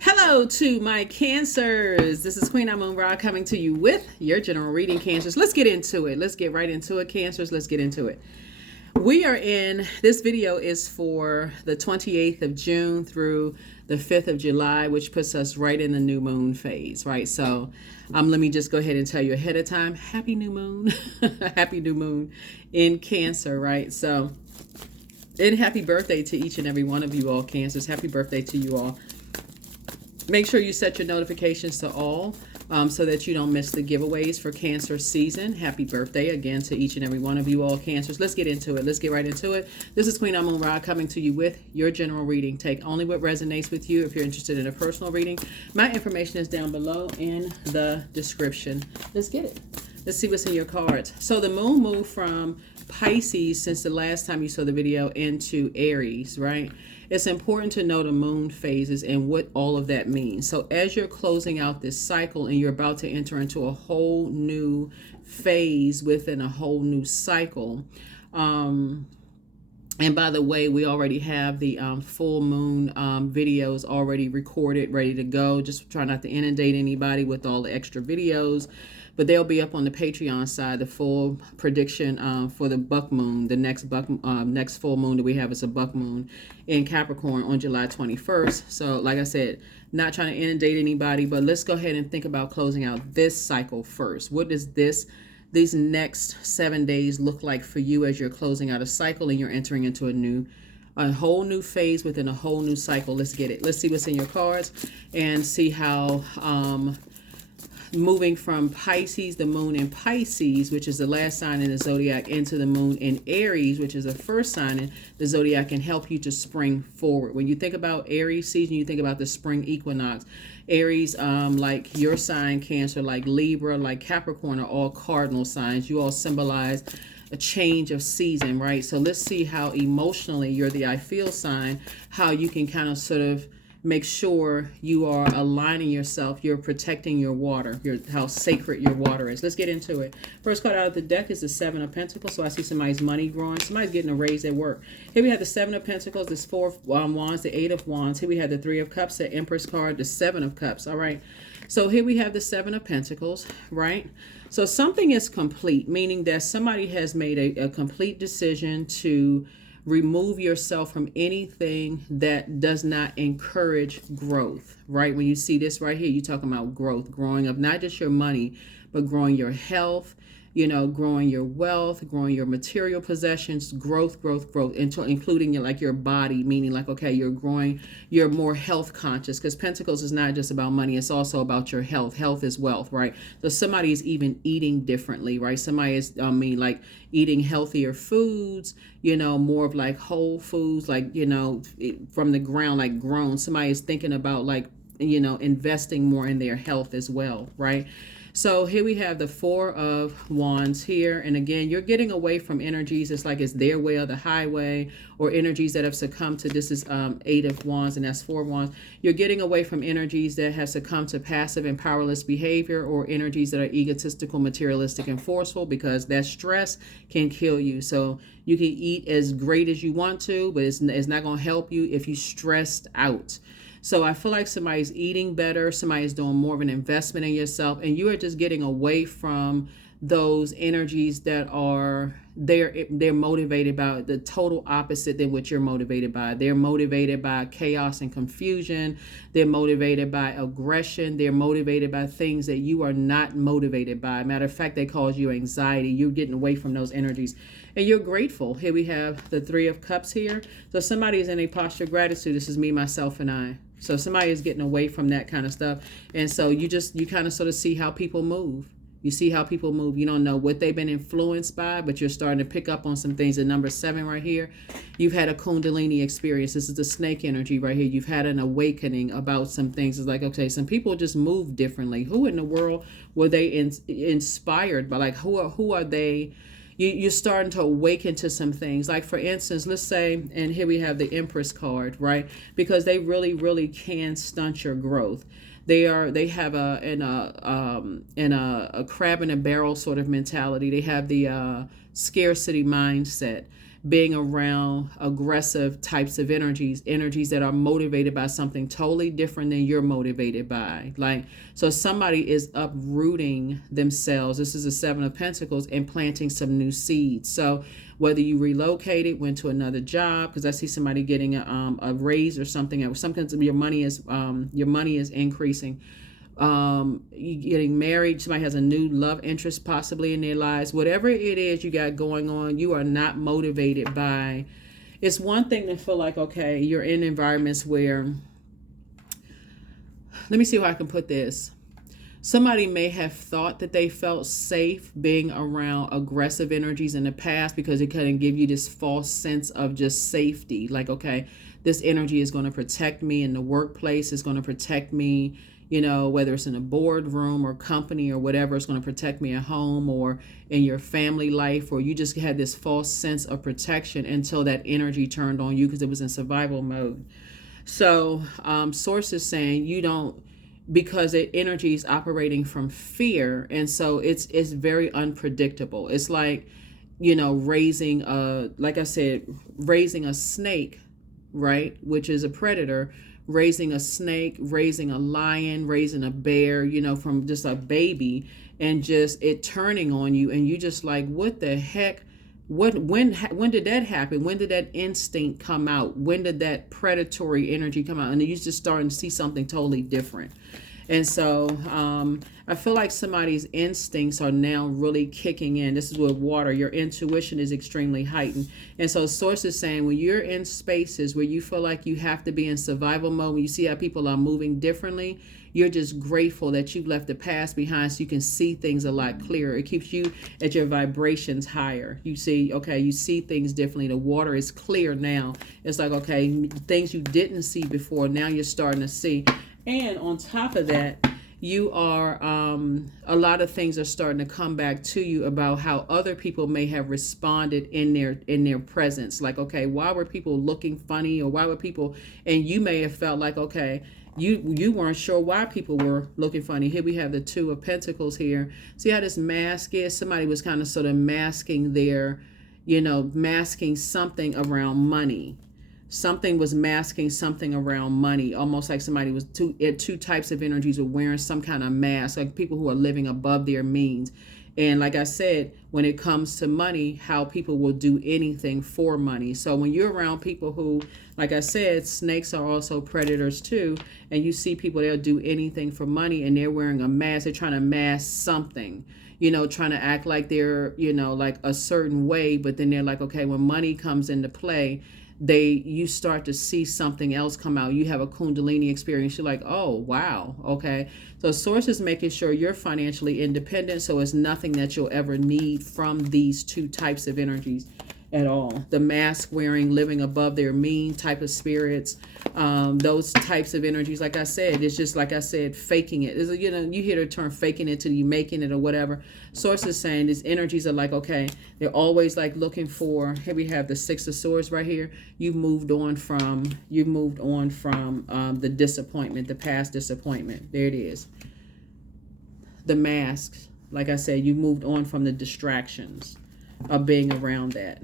Hello to my Cancers. This is Queen Amun Ra coming to you with your general reading, Cancers. Let's get into it. Let's get right into it, Cancers. Let's get into it. This video is for the 28th of June through the 5th of July, which puts us right in the new moon phase, right? So let me just go ahead and tell you ahead of time, happy new moon, happy new moon in Cancer, right? So, and happy birthday to each and every one of you all, Cancers. Happy birthday to you all. Make sure you set your notifications to all so that you don't miss the giveaways for Cancer season. Happy birthday again to each and every one of you all, Cancers. Let's get into it. Let's get right into it. This is Queen Amun Ra coming to you with your general reading. Take only what resonates with you. If you're interested in a personal reading, my information is down below in the description. Let's get it. Let's see what's in your cards. So the moon moved from Pisces since the last time you saw the video into Aries, right? It's important to know the moon phases and what all of that means. So as you're closing out this cycle and you're about to enter into a whole new phase within a whole new cycle, and by the way, we already have the full moon videos already recorded, ready to go. Just try not to inundate anybody with all the extra videos. But they'll be up on the Patreon side, the full prediction for the buck moon. The next next full moon that we have is a buck moon in Capricorn on July 21st. So like I said, not trying to inundate anybody, but let's go ahead and think about closing out this cycle first. What does these next 7 days look like for you as you're closing out a cycle and you're entering into a whole new phase within a whole new cycle? Let's get it. Let's see what's in your cards and see how moving from Pisces, the moon in Pisces, which is the last sign in the zodiac, into the moon in Aries, which is the first sign in the zodiac, can help you to spring forward. When you think about Aries season, you think about the spring equinox. Aries, like your sign, Cancer, like Libra, like Capricorn, are all cardinal signs. You all symbolize a change of season, right? So let's see how emotionally you're the I feel sign, how you can kind of sort of make sure you are aligning yourself, you're protecting your water, how sacred your water is. Let's get into it. First card out of the deck is the Seven of Pentacles. So I see somebody's money growing. Somebody's getting a raise at work. Here we have the Seven of Pentacles, this Four of Wands, the Eight of Wands. Here we have the Three of Cups, the Empress card, the Seven of Cups. All right. So here we have the Seven of Pentacles, right? So something is complete, meaning that somebody has made a complete decision to remove yourself from anything that does not encourage growth, right? When you see this right here, you're talking about growth, growing of not just your money, but growing your health, growing your wealth, growing your material possessions, growth, including your body, meaning like, okay, you're growing, you're more health conscious, because Pentacles is not just about money, it's also about your health. Health is wealth, right? So somebody is even eating differently, right? Somebody is, like eating healthier foods, more of like whole foods, like, from the ground, like grown. Somebody is thinking about like, investing more in their health as well, right? So here we have the Four of Wands here. And again, you're getting away from energies. It's like it's their way or the highway, or energies that have succumbed to, this is Eight of Wands and that's Four of Wands. You're getting away from energies that have succumbed to passive and powerless behavior, or energies that are egotistical, materialistic, and forceful, because that stress can kill you. So you can eat as great as you want to, but it's not going to help you if you're stressed out. So I feel like somebody's eating better, somebody's doing more of an investment in yourself, and you are just getting away from those energies that are they're motivated by the total opposite than what you're motivated by. They're motivated by chaos and confusion. They're motivated by aggression. They're motivated by things that you are not motivated by. Matter of fact, they cause you anxiety. You're getting away from those energies. And you're grateful. Here we have the Three of Cups here. So somebody is in a posture of gratitude. This is me, myself, and I. So somebody is getting away from that kind of stuff. And so you kind of sort of see how people move. You see how people move. You don't know what they've been influenced by, but you're starting to pick up on some things. At number 7 right here, you've had a Kundalini experience. This is the snake energy right here. You've had an awakening about some things. It's like, okay, some people just move differently. Who in the world were they inspired by? Like, who are they? You're starting to awaken to some things. Like, for instance, let's say, and here we have the Empress card, right? Because they really, really can stunt your growth. They have a crab in a barrel sort of mentality. They have the scarcity mindset. being around aggressive types of energies that are motivated by something totally different than you're motivated by. Like, so somebody is uprooting themselves. This is the Seven of Pentacles, and planting some new seeds. So whether you relocated, went to another job, because I see somebody getting a raise or something. Sometimes your money is increasing. You getting married, somebody has a new love interest possibly in their lives. Whatever it is you got going on, you are not motivated by. It's one thing to feel like, okay, you're in environments where, let me see how I can put this. Somebody may have thought that they felt safe being around aggressive energies in the past because it couldn't give you this false sense of just safety. Like, okay, this energy is going to protect me in the workplace, it's going to protect me, whether it's in a boardroom or company or whatever, it's going to protect me at home or in your family life, or you just had this false sense of protection until that energy turned on you because it was in survival mode. So sources saying you don't, because the energy is operating from fear, and so it's very unpredictable. It's like, raising a snake, right, which is a predator, raising a snake, raising a lion, raising a bear, from just a baby, and just it turning on you, and you just like, what the heck? When did that happen? When did that instinct come out? When did that predatory energy come out? And you just starting to see something totally different. And so I feel like somebody's instincts are now really kicking in. This is with water. Your intuition is extremely heightened. And so sources saying when you're in spaces where you feel like you have to be in survival mode, when you see how people are moving differently, you're just grateful that you've left the past behind so you can see things a lot clearer. It keeps you at your vibrations higher. You see things differently. The water is clear now. It's like, okay, things you didn't see before, now you're starting to see. And on top of that, you are, a lot of things are starting to come back to you about how other people may have responded in their presence. Like, okay, why were people looking funny, or why were people, and you may have felt like, okay, you weren't sure why people were looking funny. Here we have the Two of Pentacles here. See how this mask is? Somebody was kind of sort of masking masking something around money. Something was masking something around money, almost like somebody was two types of energies were wearing some kind of mask, like people who are living above their means. And like I said, when it comes to money, how people will do anything for money. So when you're around people who, like I said, snakes are also predators too, and you see people, they'll do anything for money, and they're wearing a mask. They're trying to mask something, trying to act like they're, like a certain way, but then they're like, okay, when money comes into play, you start to see something else come out. You have a Kundalini experience. You're like, oh, wow. Okay. So source is making sure you're financially independent. So it's nothing that you'll ever need from these two types of energies at all. The mask wearing, living above their mean type of spirits, those types of energies. Like I said, it's just, like I said, faking it. It's, you hear the term faking it till you making it or whatever. Source is saying these energies are like, okay, they're always like looking for, here we have the Six of Swords right here. You've moved on from the disappointment, the past disappointment. There it is. The masks, like I said, you moved on from the distractions of being around that,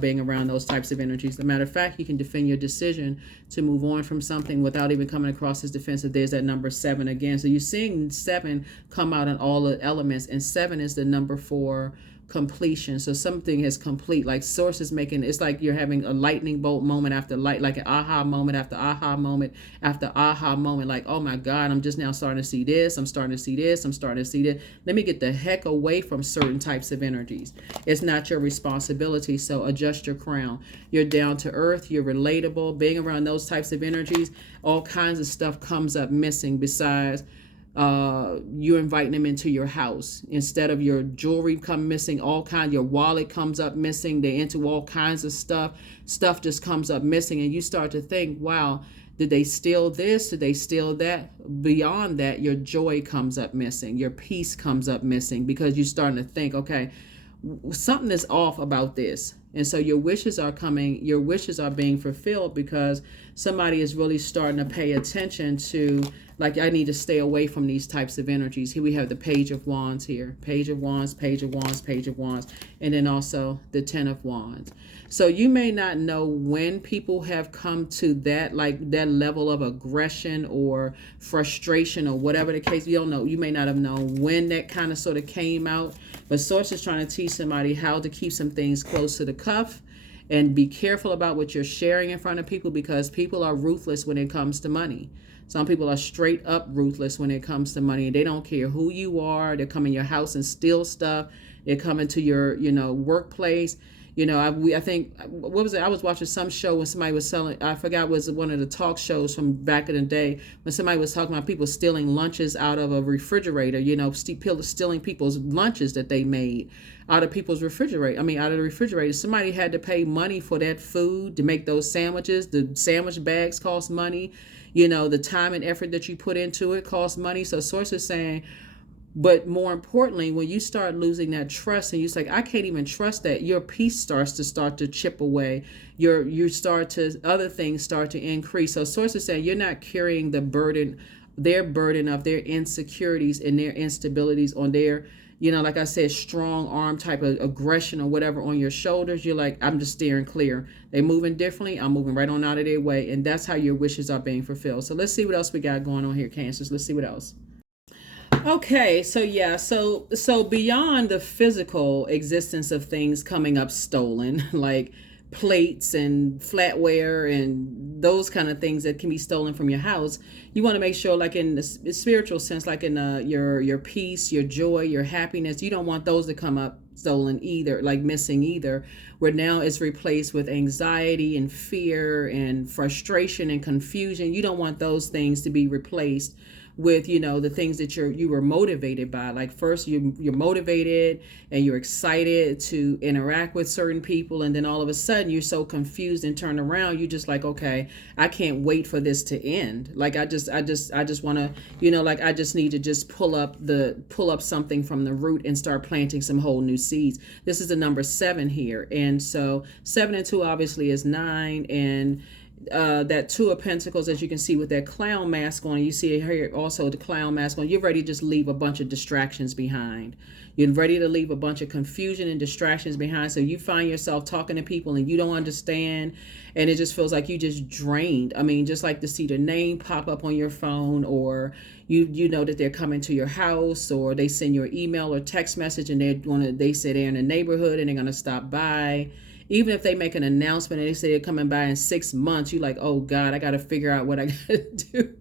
being around those types of energies. As a matter of fact, you can defend your decision to move on from something without even coming across as defensive. There's that number 7 again. So you're seeing 7 come out in all the elements, and 7 is the number for completion. So something is complete. Like source is making, it's like you're having a lightning bolt moment after like an aha moment after aha moment after aha moment. Like, oh my God, I'm just now starting to see this. I'm starting to see this. I'm starting to see this. Let me get the heck away from certain types of energies. It's not your responsibility. So adjust your crown. You're down to earth. You're relatable. Being around those types of energies, all kinds of stuff comes up missing besides you're inviting them into your house. Instead of your jewelry come missing, your wallet comes up missing. They're into all kinds of stuff just comes up missing, and you start to think, wow, did they steal this? Did they steal that? Beyond that, your joy comes up missing. Your peace comes up missing, because you're starting to think, okay, something is off about this. And so your wishes are being fulfilled, because somebody is really starting to pay attention to, like, I need to stay away from these types of energies. Here we have the Page of Wands here. Page of Wands, Page of Wands, Page of Wands, and then also the Ten of Wands. So you may not know when people have come to that, like that level of aggression or frustration or whatever the case. You don't know. You may not have known when that kind of sort of came out. But Source is trying to teach somebody how to keep some things close to the cuff and be careful about what you're sharing in front of people, because people are ruthless when it comes to money. Some people are straight up ruthless when it comes to money. They don't care who you are. They come in your house and steal stuff. They come into your, workplace. I think, what was it? I was watching some show when somebody was selling, I forgot, was one of the talk shows from back in the day, when somebody was talking about people stealing lunches out of a refrigerator, stealing people's lunches that they made out of people's refrigerator. Out of the refrigerator. Somebody had to pay money for that food to make those sandwiches. The sandwich bags cost money. The time and effort that you put into it costs money. So Source is saying, but more importantly, when you start losing that trust and you're like, I can't even trust that, your peace starts to chip away. Other things start to increase. So Source is saying you're not carrying their burden of their insecurities and their instabilities on their, like I said, strong arm type of aggression or whatever on your shoulders. You're like, I'm just steering clear. They're moving differently. I'm moving right on out of their way. And that's how your wishes are being fulfilled. So let's see what else we got going on here, Cancers. Let's see what else. Okay, so beyond the physical existence of things coming up stolen, like plates and flatware and those kind of things that can be stolen from your house, you want to make sure, like in the spiritual sense, like in your peace, your joy, your happiness, you don't want those to come up stolen either, like missing either, where now it's replaced with anxiety and fear and frustration and confusion. You don't want those things to be replaced with, the things that you were motivated by. Like first you're motivated and you're excited to interact with certain people, and then all of a sudden you're so confused and turned around. You just like, okay, I can't wait for this to end. Like I just want to, like I just need to just pull up something from the root and start planting some whole new seeds. This is the number 7 here, and so 7 and 2 obviously is 9, and that 2 of Pentacles, as you can see with that clown mask on, you see here also the clown mask on. You're ready to just leave a bunch of distractions behind. You're ready to leave a bunch of confusion and distractions behind. So you find yourself talking to people and you don't understand, and it just feels like you just drained. Just like to see the name pop up on your phone, or you know that they're coming to your house, or they send you an email or text message and they say they're in the neighborhood and they're gonna stop by. Even if they make an announcement and they say they're coming by in 6 months, you're like, oh God, I got to figure out what I got to do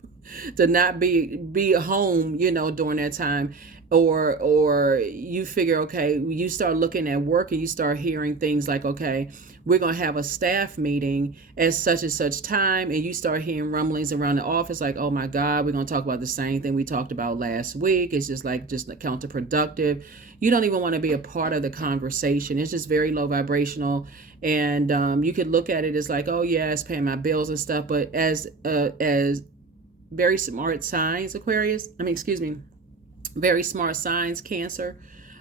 to not be home, during that time. Or you figure, okay, you start looking at work and you start hearing things like, okay, we're going to have a staff meeting at such and such time. And you start hearing rumblings around the office like, oh my God, we're going to talk about the same thing we talked about last week. It's just counterproductive. You don't even want to be a part of the conversation. It's just very low vibrational. And you could look at it as like, oh yeah, it's paying my bills and stuff. But as very smart signs, Aquarius, very smart signs, Cancer.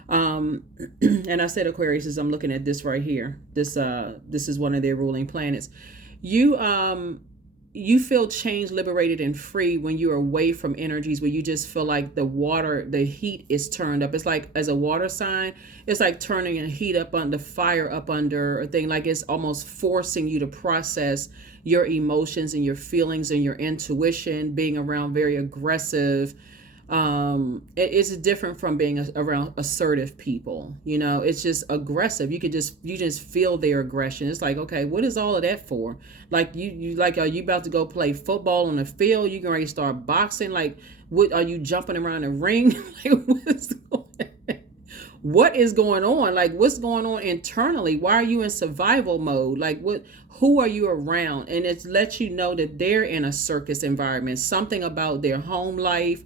And I said Aquarius as I'm looking at this right here. This is one of their ruling planets. You feel changed, liberated, and free when you're away from energies where you just feel like the heat is turned up. It's like, as a water sign, it's like turning a heat up on the fire up under a thing. Like it's almost forcing you to process your emotions and your feelings and your intuition, being around very aggressive. It's different from being around assertive people. It's just aggressive. You just feel their aggression. It's like, okay, what is all of that for? Like you like, are you about to go play football on the field? You can ready to start boxing? Like, what are you jumping around the ring? Like, what is going on? Like, what's going on internally? Why are you in survival mode? Like, who are you around? And it lets you know that they're in a circus environment. Something about their home life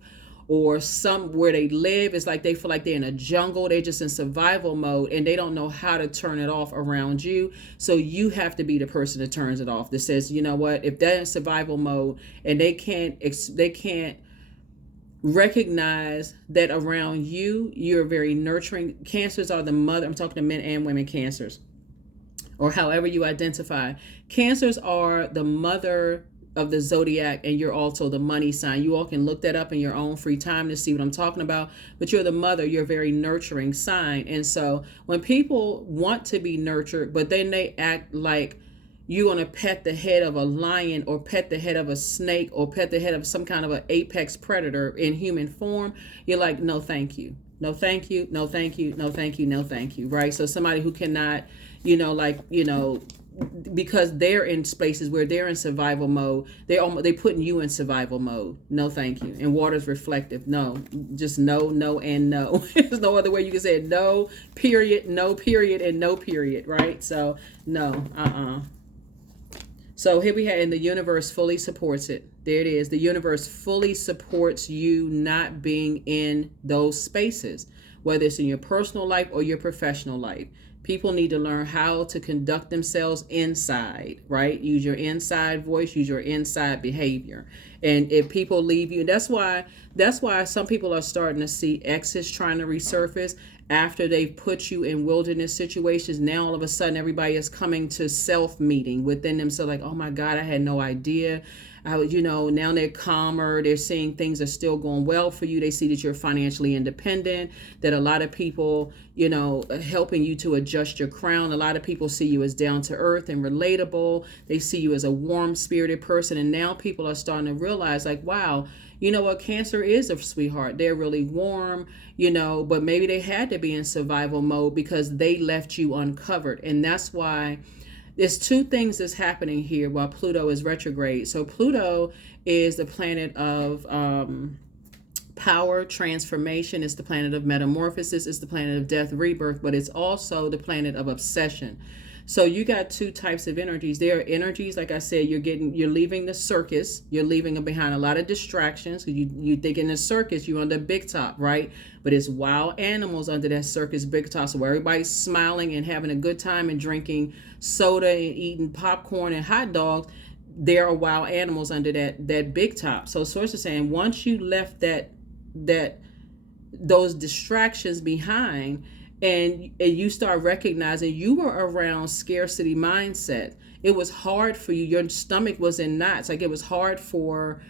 or where they live, it's like they feel like they're in a jungle. They're just in survival mode and they don't know how to turn it off around you. So you have to be the person that turns it off, that says, you know what, if they're in survival mode and they can't recognize that around you're very nurturing. Cancers are the mother. I'm talking to men and women Cancers, or however you identify. Cancers are the mother of the zodiac, and you're also the money sign. You all can look that up in your own free time to see what I'm talking about. But you're the mother, you're a very nurturing sign. And so when people want to be nurtured, but then they act like you're going to pet the head of a lion or pet the head of a snake or pet the head of some kind of an apex predator in human form, you're like, no, thank you. No, thank you. No, thank you. No, thank you. No, thank you. Right. So somebody who cannot, because they're in spaces where they're in survival mode, they putting you in survival mode. No, thank you. And water's reflective. No, just no, no, and no. There's no other way you can say it. No, period, no, period, and no, period. Right. So no, So here we have, and the universe fully supports it. There it is. The universe fully supports you not being in those spaces, whether it's in your personal life or your professional life. People need to learn how to conduct themselves inside, right? Use your inside voice, use your inside behavior. And if people leave you, that's why some people are starting to see exes trying to resurface after they've put you in wilderness situations. Now all of a sudden everybody is coming to self-meeting within themselves, like, oh my God, I had no idea. Now they're calmer. They're seeing things are still going well for you. They see that you're financially independent, that a lot of people, helping you to adjust your crown. A lot of people see you as down to earth and relatable. They see you as a warm spirited person. And now people are starting to realize, like, wow, you know what? Cancer is a sweetheart. They're really warm, but maybe they had to be in survival mode because they left you uncovered. And that's why there's two things that's happening here while Pluto is retrograde. So Pluto is the planet of power, transformation. It's the planet of metamorphosis. It's the planet of death, rebirth, but it's also the planet of obsession. So you got two types of energies. There are energies, like I said, you're leaving the circus. You're leaving behind a lot of distractions. You think in the circus, you're on the big top, right? But it's wild animals under that circus big top. So where everybody's smiling and having a good time and drinking soda and eating popcorn and hot dogs, there are wild animals under that big top. So source is saying once you left those distractions behind, and you start recognizing you were around scarcity mindset, it was hard for you. Your stomach was in knots. Like it was hard for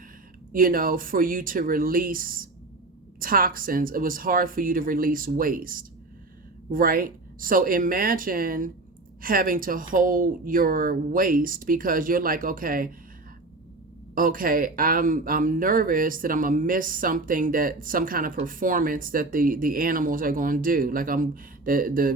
you to release toxins. It was hard for you to release waste, right? So imagine having to hold your waste because you're like, okay, I'm nervous that I'm gonna miss something, that some kind of performance that the animals are gonna do. Like I'm the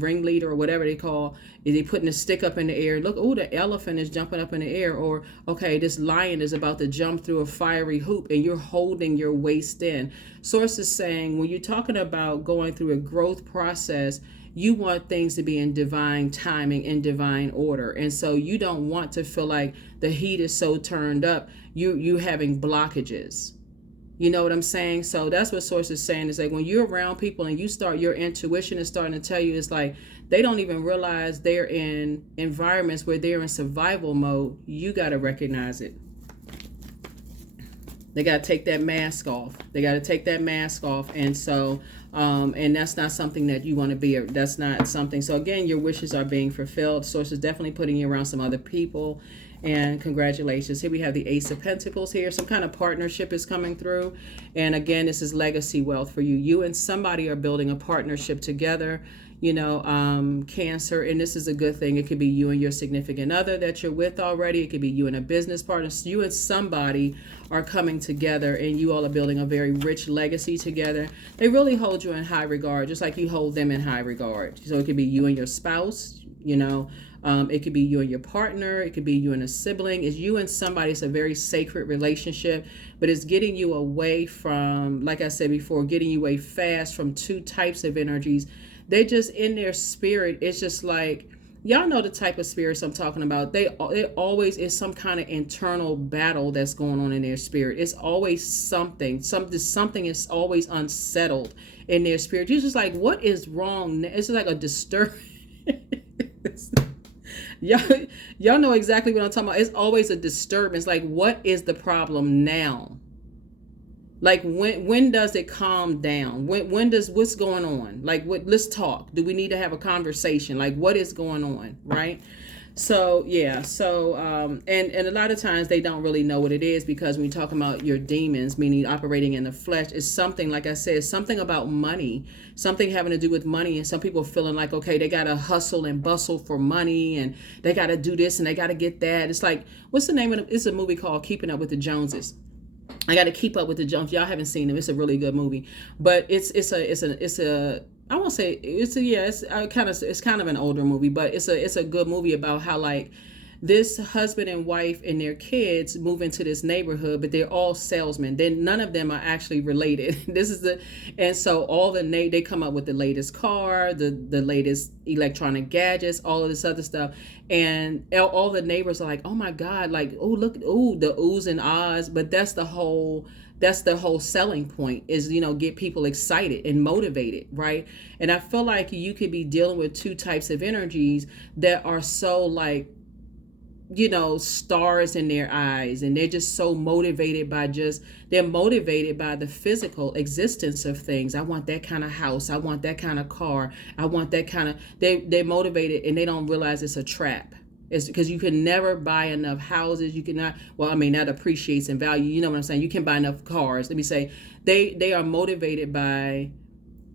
ringleader or whatever they call. Is they putting a stick up in the air? Look, oh, the elephant is jumping up in the air. Or okay, this lion is about to jump through a fiery hoop, and you're holding your waist in. Source is saying when you're talking about going through a growth process, you want things to be in divine timing, in divine order. And so you don't want to feel like the heat is so turned up, you having blockages. You know what I'm saying? So that's what Source is saying. Is like when you're around people and your intuition is starting to tell you, it's like they don't even realize they're in environments where they're in survival mode. You got to recognize it. They got to take that mask off. And so, and that's not something that you want to be. That's not something. So again, your wishes are being fulfilled. Source is definitely putting you around some other people. And congratulations. Here we have the Ace of Pentacles here. Some kind of partnership is coming through. And again, this is legacy wealth for you. You and somebody are building a partnership together. Cancer, and this is a good thing. It could be you and your significant other that you're with already. It could be you and a business partner. So you and somebody are coming together, and you all are building a very rich legacy together. They really hold you in high regard, just like you hold them in high regard. So it could be you and your spouse, it could be you and your partner. It could be you and a sibling. It's you and somebody. It's a very sacred relationship, but it's getting you away from, like I said before, getting you away fast from two types of energies. They just in their spirit. It's just like, y'all know the type of spirits I'm talking about. It always is some kind of internal battle that's going on in their spirit. It's always something is always unsettled in their spirit. You're just like, what is wrong? It's just like a disturbance. Y'all know exactly what I'm talking about. It's always a disturbance. Like, what is the problem now? Like when does it calm down? What's going on? Like let's talk. Do we need to have a conversation? Like what is going on, right? So yeah, and a lot of times they don't really know what it is, because when you talk about your demons, meaning operating in the flesh, it's something, like I said, something about money, something having to do with money. And some people feeling like, okay, they gotta hustle and bustle for money, and they gotta do this and they gotta get that. It's like, what's the name of it? It's a movie called Keeping Up with the Joneses. I got to keep up with the Joneses. Y'all haven't seen it. It's a really good movie, but it's a I won't say it's a yeah it's kind of an older movie, but it's a good movie about how, like, this husband and wife and their kids move into this neighborhood, but they're all salesmen. Then none of them are actually related. This is the And so they come up with the latest car, the latest electronic gadgets, all of this other stuff, and all the neighbors are like, oh my god, like, oh look, oh the oohs and ahs. But that's the whole selling point, is, get people excited and motivated, right? And I feel like you could be dealing with two types of energies that are so, like, stars in their eyes, and they're just so motivated by they're motivated by the physical existence of things. I want that kind of house, I want that kind of car, I want that kind of they're motivated, and they don't realize it's a trap. It's because you can never buy enough houses. You cannot, well, I mean, that appreciates in value, you know what I'm saying? You can buy enough cars. Let me say, they are motivated by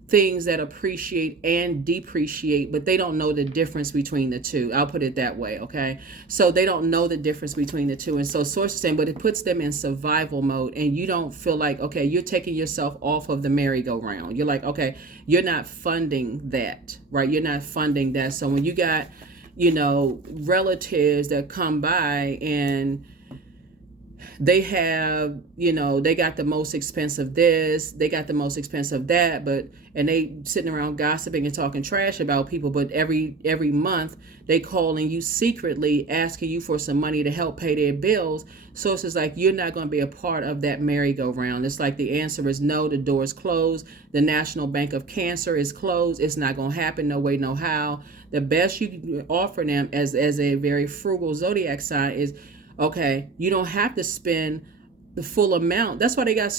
things that appreciate and depreciate, but they don't know the difference between the two. I'll put it that way, okay? So they don't know the difference between the two. And so source is saying, but it puts them in survival mode, and you don't feel like, okay, you're taking yourself off of the merry-go-round. You're like, okay, you're not funding that, right? You're not funding that. So when you got, relatives that come by and they have, they got the most expensive this, they got the most expensive that, and they sitting around gossiping and talking trash about people, but every month they calling you secretly, asking you for some money to help pay their bills. So it's just like, you're not going to be a part of that merry-go-round. It's like the answer is no, the door is closed. The National Bank of Cancer is closed. It's not going to happen, no way, no how. The best you can offer them as a very frugal zodiac sign is, okay, you don't have to spend the full amount. That's why they got,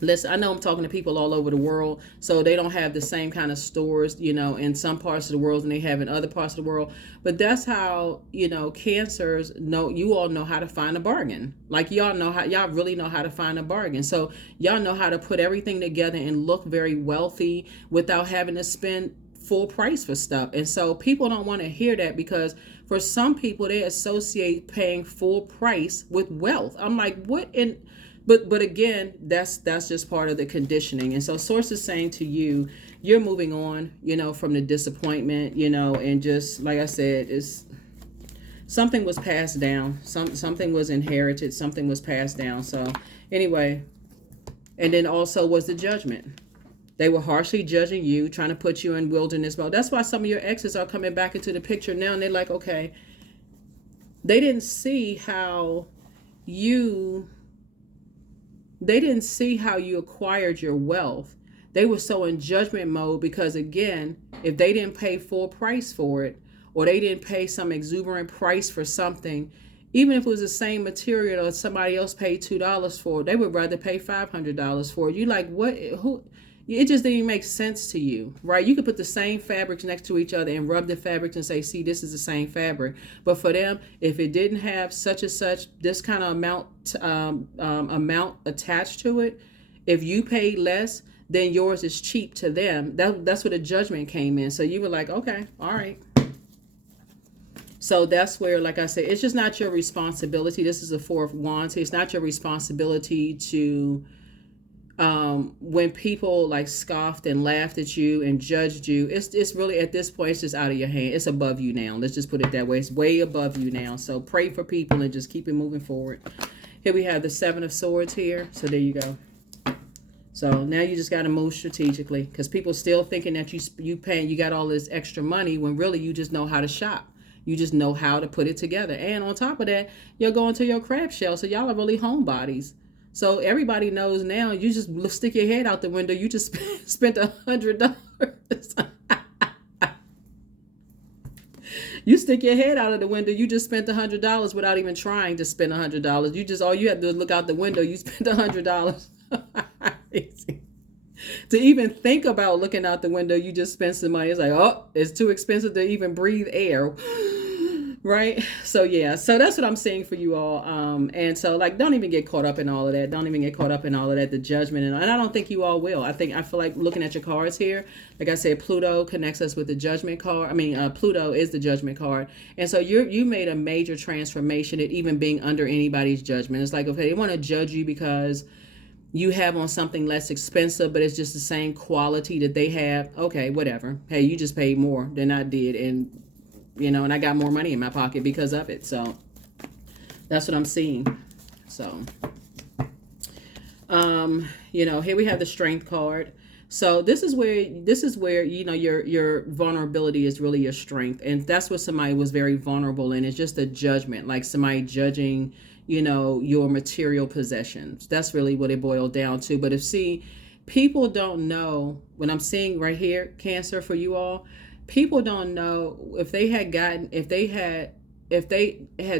listen, I know I'm talking to people all over the world, so they don't have the same kind of stores, in some parts of the world than they have in other parts of the world. But that's how, cancers know, you all know how to find a bargain. Like, y'all really know how to find a bargain. So y'all know how to put everything together and look very wealthy without having to spend full price for stuff. And so people don't want to hear that, because for some people they associate paying full price with wealth. I'm like, what in but again, that's just part of the conditioning. And so source is saying to you, you're moving on, from the disappointment, and just like I said, it's something was passed down, something was inherited, something was passed down. So anyway, and then also was the judgment. They were harshly judging you, trying to put you in wilderness mode. That's why some of your exes are coming back into the picture now, and they're like, okay, they didn't see how you acquired your wealth. They were so in judgment mode because, again, if they didn't pay full price for it, or they didn't pay some exuberant price for something, even if it was the same material or somebody else paid $2 for it, they would rather pay $500 for it. You like, what? Who? It just didn't make sense to you, right? You could put the same fabrics next to each other and rub the fabrics and say, see, this is the same fabric. But for them, if it didn't have such and such, this kind of amount attached to it, if you paid less, then yours is cheap to them. That's where the judgment came in. So you were like, okay, all right. So that's where, like I said, it's just not your responsibility. This is a Four of Wands. It's not your responsibility to... when people like scoffed and laughed at you and judged you, it's really, at this point, it's just out of your hand. It's above you now. Let's just put it that way. It's way above you now. So pray for people and just keep it moving forward. Here we have the Seven of Swords here. So there you go. So now you just got to move strategically, because people still thinking that you got all this extra money, when really you just know how to shop. You just know how to put it together. And on top of that, you're going to your crab shell. So y'all are really homebodies. So everybody knows now, you just stick your head out the window. You just spent $100. You stick your head out of the window. You just spent $100 without even trying to spend $100. All you had to look out the window. You spent $100. To even think about looking out the window, you just spent some money. It's like, oh, it's too expensive to even breathe air. Right. So yeah, so that's what I'm saying for you all. And so like, don't even get caught up in all of that. Don't even get caught up in all of that, the judgment. And I don't think you all will. I feel like looking at your cards here, like I said, Pluto connects us with the judgment card. I mean, Pluto is the judgment card. And so you made a major transformation at even being under anybody's judgment. It's like, okay, they want to judge you because you have on something less expensive, but it's just the same quality that they have. Okay, whatever. Hey, you just paid more than I did. And and I got more money in my pocket because of it. So that's what I'm seeing. So, here we have the strength card. So this is where, your vulnerability is really your strength. And that's what somebody was very vulnerable in. It's just a judgment, like somebody judging, your material possessions. That's really what it boiled down to. But people don't know what I'm seeing right here, Cancer, for you all. People don't know if they had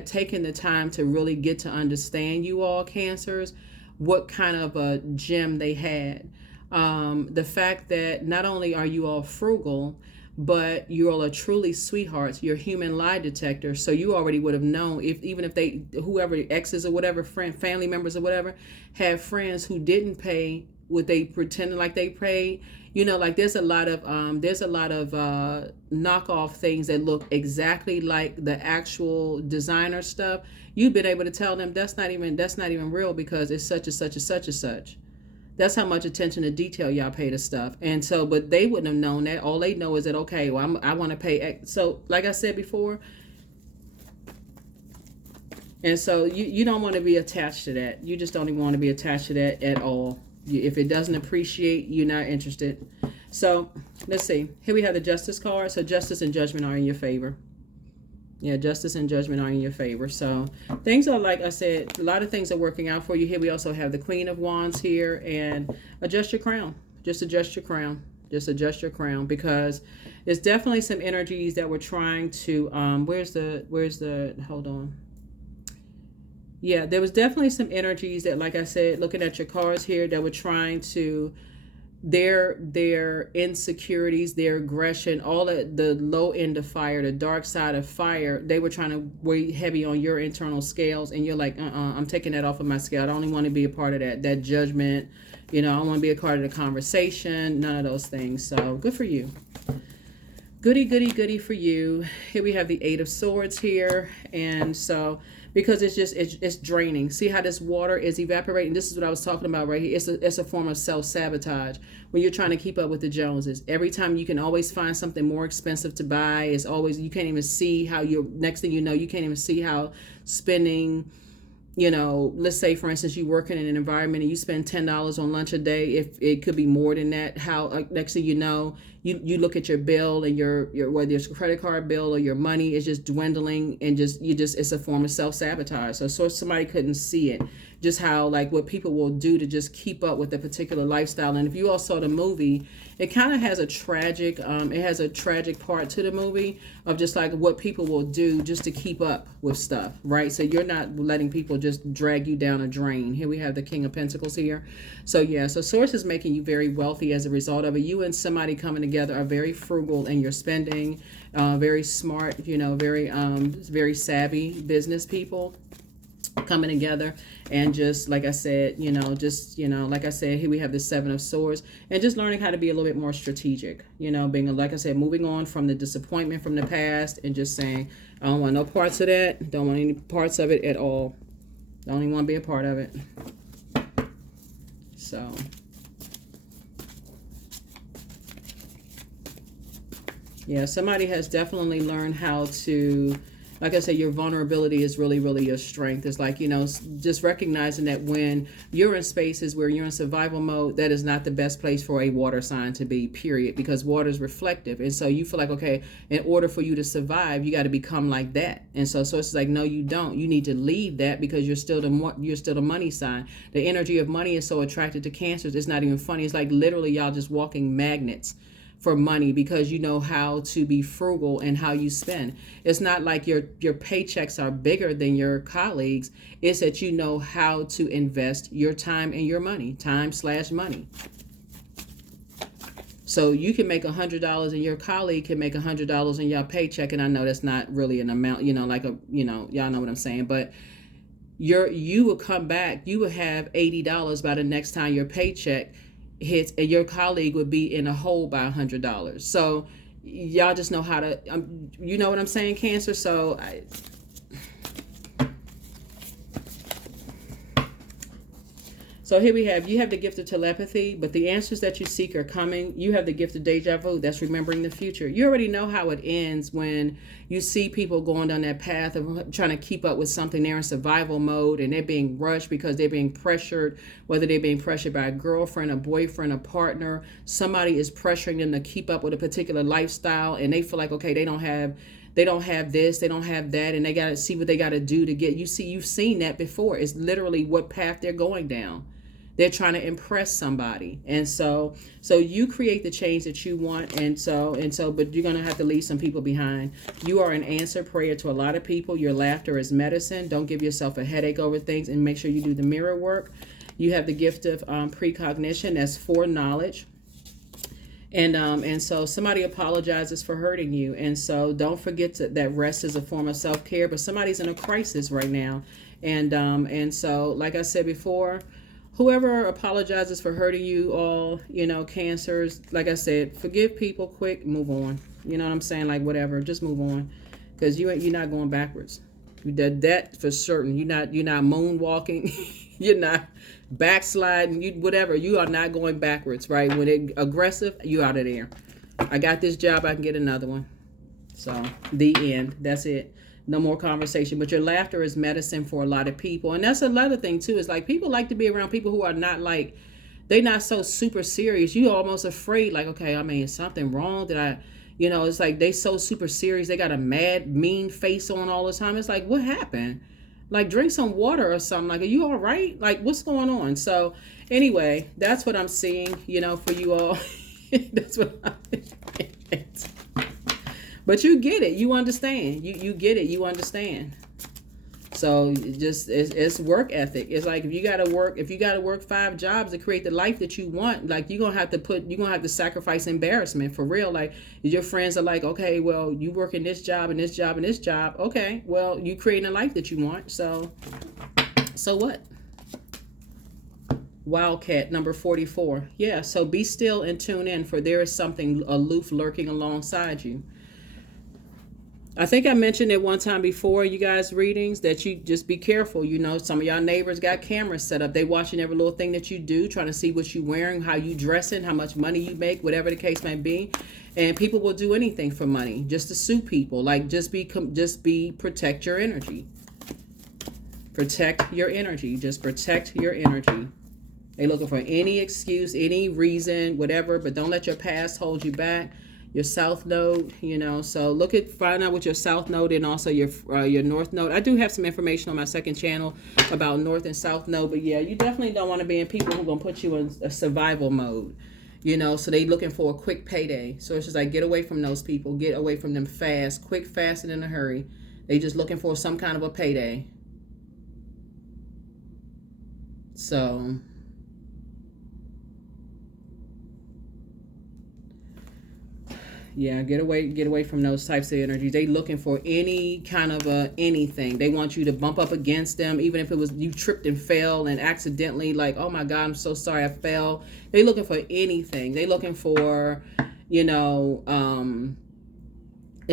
taken the time to really get to understand you all, Cancers, what kind of a gem they had. The fact that not only are you all frugal, but you all are truly sweethearts. You're human lie detector. So you already would have known even if whoever exes or whatever, family members or whatever, have friends who didn't pay what they pretended like they paid. Like there's a lot of knockoff things that look exactly like the actual designer stuff. You've been able to tell them that's not even real because it's such and such and such and such. That's how much attention to detail y'all pay to stuff. And so, but they wouldn't have known that. All they know is that, okay, well, I want to pay X. So like I said before, and so you don't want to be attached to that. You just don't even want to be attached to that at all. If it doesn't appreciate, you're not interested. So let's see. Here we have the Justice card. So justice and judgment are in your favor. Yeah, justice and judgment are in your favor. So things are, like I said, a lot of things are working out for you. Here we also have the Queen of Wands here, and adjust your crown. Just adjust your crown. Just adjust your crown, because there's definitely some energies that we're trying to hold on. Yeah, there was definitely some energies that, like I said, looking at your cards here, that were trying to, their insecurities, their aggression, all of the low end of fire, the dark side of fire, they were trying to weigh heavy on your internal scales. And you're like, I'm taking that off of my scale. I don't even want to be a part of that judgment. I don't want to be a part of the conversation, none of those things. So good for you. Goody for you. Here we have the Eight of Swords here. And so, because it's draining. See how this water is evaporating? This is what I was talking about right here. It's a form of self-sabotage when you're trying to keep up with the Joneses. Every time you can always find something more expensive to buy. It's always, you can't even see how next thing you know, you can't even see how spending, let's say, for instance, you work in an environment and you spend $10 on lunch a day. If it could be more than that, how next thing you know, you look at your bill and your whether it's a credit card bill or your money is just dwindling, and it's a form of self-sabotage. So somebody couldn't see it, just how, like, what people will do to just keep up with a particular lifestyle. And if you all saw the movie, it kind of has a tragic part to the movie of just like what people will do just to keep up with stuff, right? So you're not letting people just drag you down a drain. Here we have the King of Pentacles here. So yeah, so Source is making you very wealthy as a result of it. You and somebody coming together are very frugal in your spending, very smart, very savvy business people coming together. And just like I said, like I said, here we have the Seven of Swords, and just learning how to be a little bit more strategic, being, like I said, moving on from the disappointment from the past and just saying, I don't want no parts of that. Don't want any parts of it at all. Don't even want to be a part of it. So, yeah, somebody has definitely learned how to, like I said, your vulnerability is really, really your strength. It's like, just recognizing that when you're in spaces where you're in survival mode, that is not the best place for a water sign to be, period, because water is reflective. And so you feel like, okay, in order for you to survive, you got to become like that. And so it's like, no, you don't. You need to leave that, because you're still the money sign. The energy of money is so attracted to Cancers. It's not even funny. It's like literally y'all just walking magnets for money, because you know how to be frugal and how you spend. It's not like your paychecks are bigger than your colleagues. It's that you know how to invest your time and your money, time/money. So you can make $100 and your colleague can make $100 in your paycheck. And I know that's not really an amount, like y'all know what I'm saying. But you will come back, you will have $80 by the next time your paycheck hits, and your colleague would be in a hole by $100. So y'all just know how to, you know what I'm saying, Cancer? So So here we have, you have the gift of telepathy, but the answers that you seek are coming. You have the gift of deja vu, that's remembering the future. You already know how it ends when you see people going down that path of trying to keep up with something. They're in survival mode and they're being rushed because they're being pressured, whether they're being pressured by a girlfriend, a boyfriend, a partner. Somebody is pressuring them to keep up with a particular lifestyle, and they feel like, okay, they don't have this, they don't have that, and they got to see what they got to do to get, you've seen that before. It's literally what path they're going down. They're trying to impress somebody. And so you create the change that you want. And so, but you're going to have to leave some people behind. You are an answered prayer to a lot of people. Your laughter is medicine. Don't give yourself a headache over things, and make sure you do the mirror work. You have the gift of precognition. That's foreknowledge. And so somebody apologizes for hurting you. And so don't forget that rest is a form of self-care, but somebody's in a crisis right now. And so, like I said before, whoever apologizes for hurting you all, Cancers, like I said, forgive people quick, move on. You know what I'm saying? Like, whatever, just move on, because you're not going backwards. That for certain. You're not moonwalking. You're not backsliding. Whatever. You are not going backwards, right? When it aggressive, you out of there. I got this job, I can get another one. So the end. That's it. No more conversation. But your laughter is medicine for a lot of people. And that's another thing too, is like, people like to be around people who are not like, they're not so super serious. You almost afraid, like, okay, I mean, is something wrong? Did I, it's like they so super serious. They got a mad, mean face on all the time. It's like, what happened? Like, drink some water or something. Like, are you all right? Like, what's going on? So anyway, that's what I'm seeing, for you all. That's what I'm But you get it. You understand. You get it. You understand. So it's work ethic. It's like, if you gotta work 5 jobs to create the life that you want, like, you're gonna have to sacrifice embarrassment for real. Like, your friends are like, okay, well, you working this job and this job and this job. Okay, well, you creating a life that you want. So what? Wildcat number 44. Yeah, so be still and tune in, for there is something aloof lurking alongside you. I think I mentioned it one time before, you guys' readings, that you just be careful. Some of y'all neighbors got cameras set up. They watching every little thing that you do, trying to see what you wearing, how you dressing, how much money you make, whatever the case may be. And people will do anything for money, just to sue people. Like, protect your energy. Protect your energy. Just protect your energy. They looking for any excuse, any reason, whatever, but don't let your past hold you back. Your south node, so find out what your south node and also your north node. I do have some information on my second channel about north and south node, but yeah, you definitely don't want to be in people who are going to put you in a survival mode, so they looking for a quick payday. So it's just like, get away from those people, get away from them fast, quick, fast, and in a hurry. They just looking for some kind of a payday. So yeah, get away from those types of energies. They looking for any kind of anything. They want you to bump up against them, even if it was you tripped and fell and accidentally, like, oh my God, I'm so sorry I fell. They looking for anything. They looking for, if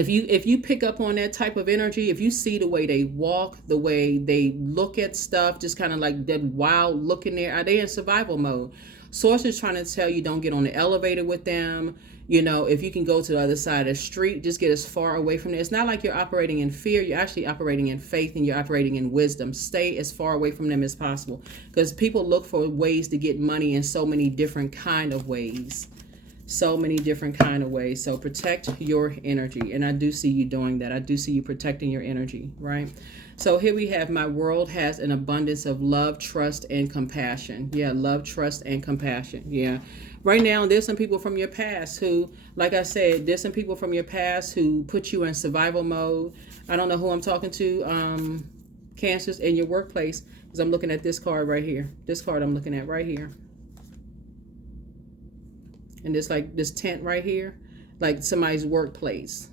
you pick up on that type of energy, if you see the way they walk, the way they look at stuff, just kind of like that wild look in there, are they in survival mode? Source is trying to tell you, don't get on the elevator with them. If you can go to the other side of the street, just get as far away from there. It's not like you're operating in fear. You're actually operating in faith, and you're operating in wisdom. Stay as far away from them as possible, because people look for ways to get money in so many different kind of ways. So protect your energy. And I do see you doing that. I do see you protecting your energy, right? So here we have, my world has an abundance of love, trust, and compassion. Yeah, love, trust, and compassion. Yeah. Right now, there's some people from your past who, like I said, there's some people from your past who put you in survival mode. I don't know who I'm talking to, Cancers, in your workplace, because I'm looking at this card right here. This card I'm looking at right here. And it's like this tent right here, like somebody's workplace.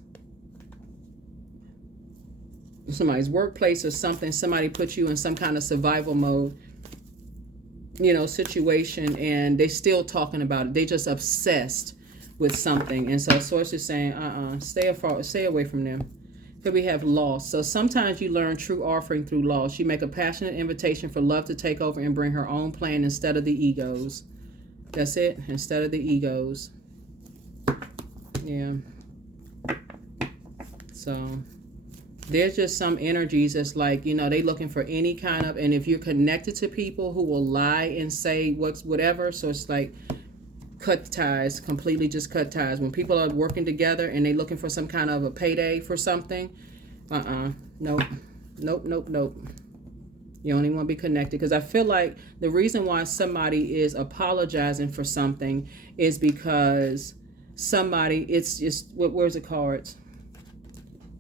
Somebody's workplace or something. Somebody put you in some kind of survival mode, you know, situation, and they still talking about it. They just obsessed with something. And so source is saying, stay away from them. Here we have loss. So sometimes you learn true offering through loss. You make a passionate invitation for love to take over and bring her own plan instead of the egos. That's it. Instead of the egos. Yeah. So there's just some energies that's like, you know, they looking for any kind of, and if you're connected to people who will lie and say whatever, so it's like cut ties, completely just cut ties. When people are working together and they looking for some kind of a payday for something, nope. You only want to be connected, because I feel like the reason why somebody is apologizing for something is because somebody, it's just, where's the cards?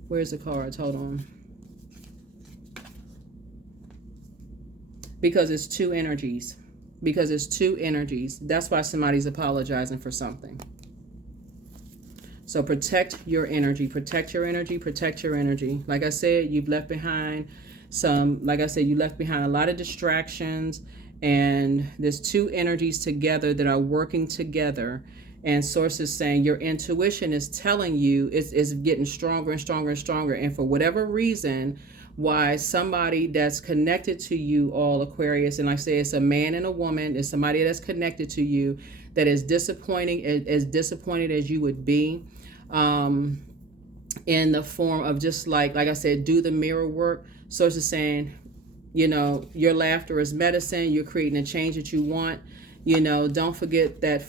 Where's the cards? Hold on. Because it's two energies. Because it's two energies. That's why somebody's apologizing for something. So protect your energy. Protect your energy. Protect your energy. Like I said, you've left behind you left behind a lot of distractions. And there's two energies together that are working together. And source is saying your intuition is telling you it's getting stronger and stronger and stronger. And for whatever reason, why somebody that's connected to you all, Aquarius, and like I say, it's a man and a woman, it's somebody that's connected to you that is disappointing, as disappointed as you would be, in the form of just like I said, do the mirror work. Source is saying, you know, your laughter is medicine. You're creating a change that you want. You know, don't forget that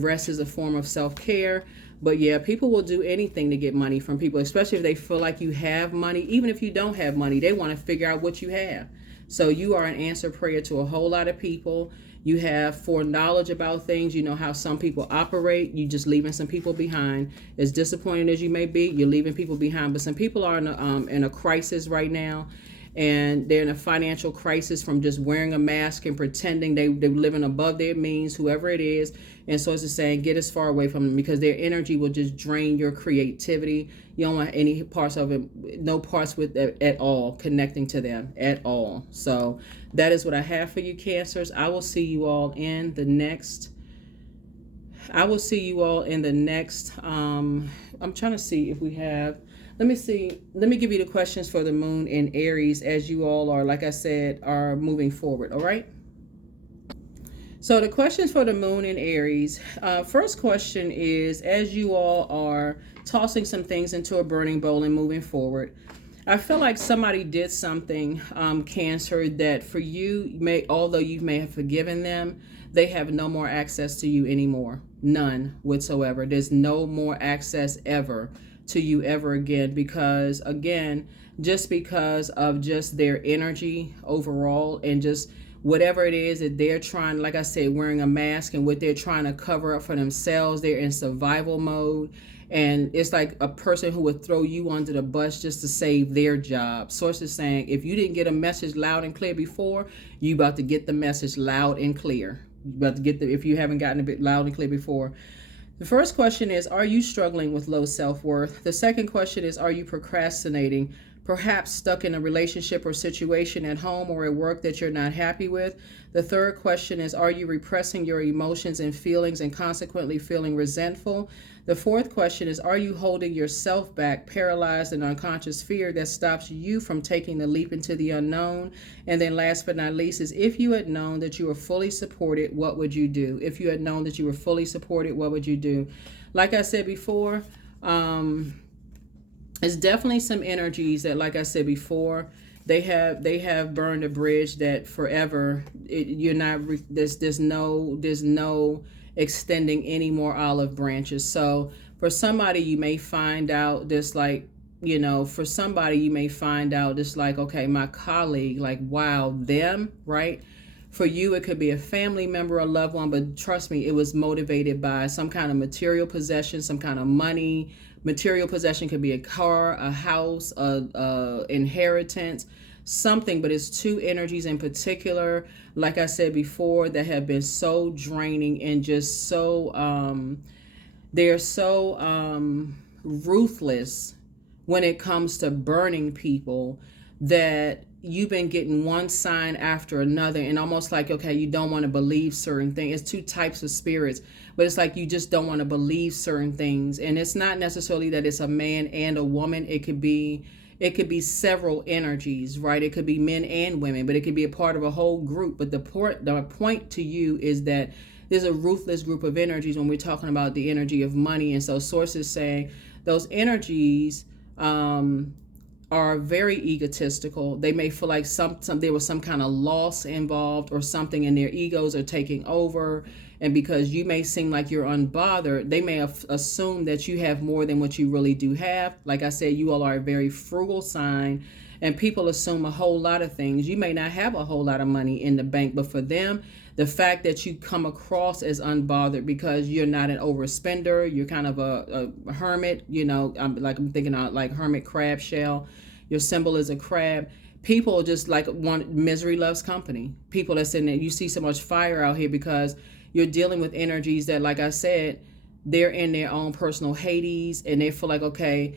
rest is a form of self-care. But yeah, people will do anything to get money from people, especially if they feel like you have money. Even if you don't have money, they want to figure out what you have. So you are an answer prayer to a whole lot of people. You have foreknowledge about things. You know how some people operate. You just leaving some people behind. As disappointing as you may be, you're leaving people behind. But some people are in a crisis right now. And they're in a financial crisis from just wearing a mask and pretending they're living above their means, whoever it is. And so it's just saying, get as far away from them, because their energy will just drain your creativity. You don't want any parts of it, no parts with it at all, connecting to them at all. So that is what I have for you, Cancers. I will see you all in the next. I'm trying to see if we have. Let me see. Let me give you the questions for the moon in Aries as you all are, like I said, are moving forward. All right. So the questions for the moon in Aries. First question is, as you all are tossing some things into a burning bowl and moving forward, I feel like somebody did something, Cancer, that for you, although you may have forgiven them, they have no more access to you anymore. None whatsoever. There's no more access ever to you ever again, because again, just because of just their energy overall, and just whatever it is that they're trying, like I said, wearing a mask and what they're trying to cover up for themselves, they're in survival mode. And it's like a person who would throw you under the bus just to save their job. Source is saying, if you didn't get a message loud and clear before, you about to get the message loud and clear. You about to get if you haven't gotten a bit loud and clear before. The first question is, are you struggling with low self-worth? The second question is, are you procrastinating? Perhaps stuck in a relationship or situation at home or at work that you're not happy with. The third question is, are you repressing your emotions and feelings and consequently feeling resentful? The fourth question is, are you holding yourself back, paralyzed in unconscious fear that stops you from taking the leap into the unknown? And then last but not least is, if you had known that you were fully supported, what would you do? If you had known that you were fully supported, what would you do? Like I said before, it's definitely some energies that, like I said before, they have burned a bridge that forever there's no extending any more olive branches. So for somebody, you may find out this, like, you know, for somebody you may find out it's like, okay, my colleague, like, wow, them, right? For you, it could be a family member, a loved one, but trust me, it was motivated by some kind of material possession, some kind of money. Material possession could be a car, a house, a inheritance, something, but it's two energies in particular, like I said before, that have been so draining and just so they're so ruthless when it comes to burning people, that you've been getting one sign after another, and almost like, okay, you don't want to believe certain things. It's two types of spirits, but it's like you just don't want to believe certain things. And it's not necessarily that it's a man and a woman. It could be several energies, right? It could be men and women, but it could be a part of a whole group. But the point to you is that there's a ruthless group of energies when we're talking about the energy of money. And so sources saying those energies are very egotistical. They may feel like there was some kind of loss involved or something, and their egos are taking over. And because you may seem like you're unbothered, they may assume that you have more than what you really do have. Like I said, you all are a very frugal sign, and people assume a whole lot of things. You may not have a whole lot of money in the bank, but for them, the fact that you come across as unbothered because you're not an overspender, you're kind of a hermit, I'm thinking of like hermit crab shell. Your symbol is a crab. People just like misery loves company. People that's in there, you see so much fire out here because you're dealing with energies that, like I said, they're in their own personal Hades, and they feel like, okay,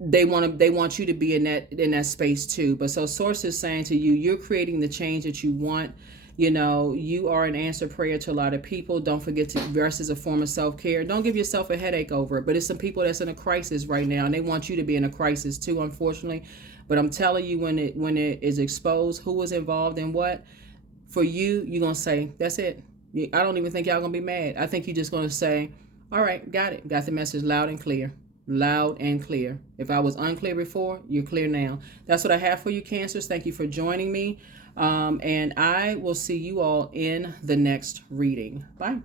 they want you to be in that space too. But so source is saying to you, you're creating the change that you want. You are an answered prayer to a lot of people. Don't forget to rest as a form of self-care. Don't give yourself a headache over it. But it's some people that's in a crisis right now, and they want you to be in a crisis too, unfortunately. But I'm telling you, when it is exposed who was involved in what, for you, you're going to say, that's it. I don't even think y'all going to be mad. I think you're just going to say, all right, got it. Got the message loud and clear. Loud and clear. If I was unclear before, you're clear now. That's what I have for you, Cancers. Thank you for joining me. And I will see you all in the next reading. Bye.